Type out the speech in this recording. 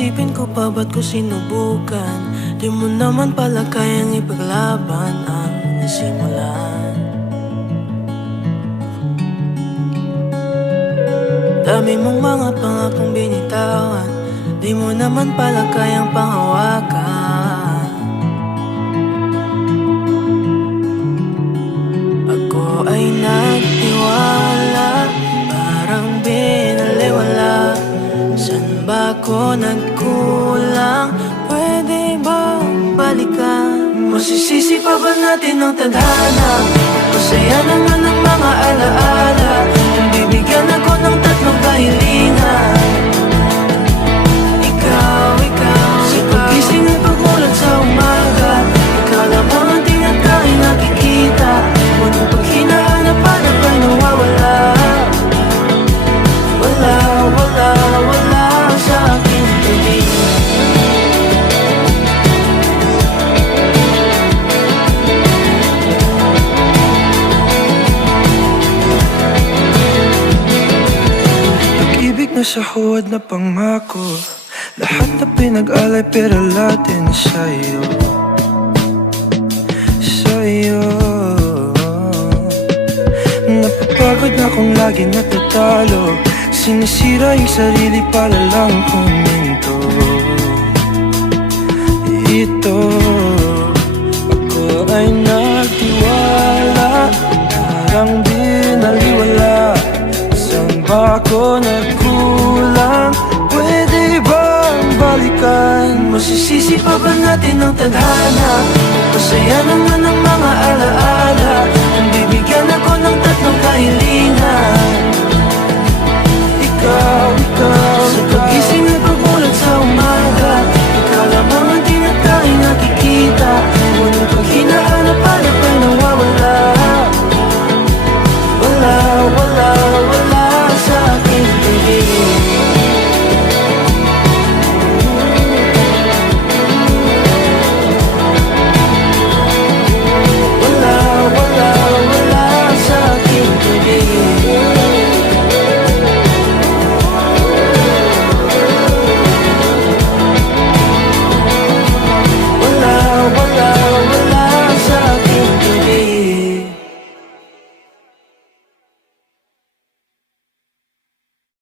Iisipin ko pa ba't ko sinubukan? Di mo naman pala kayang ipaglaban ang nasimulan. Dami mong mga pangakong binitawan, di mo naman pala kayang panghawakan. Ako ay nagtiwala, parang binaliwala. Saan ba ako nagkulang? Pwede ba balikan? Masisisi pa ba natin ang tadhana? Masaya naman ang mga alaala. Kung bibigyan ako ng tatlong kahilingan, ikaw sa pagising at pagmulat sa umaga, ikaw lamang ang tinatanging nakikita. Ngunit pag hinahanap-hanap ay nawawala. Wala sa aking tingin. Pag-ibig na sa huwad na pangako, lahat na pinag-alay pero latin sa'yo. Napapagod na kung lagi natatalo, sinisira yung sarili para lang huminto. Ito, ako ay nagtiwala, parang binaliwala. Saan ba ako nagkulang? Pwede bang balikan? Masisisi pa ba natin ang tadhana? Masaya naman ang mga alaala.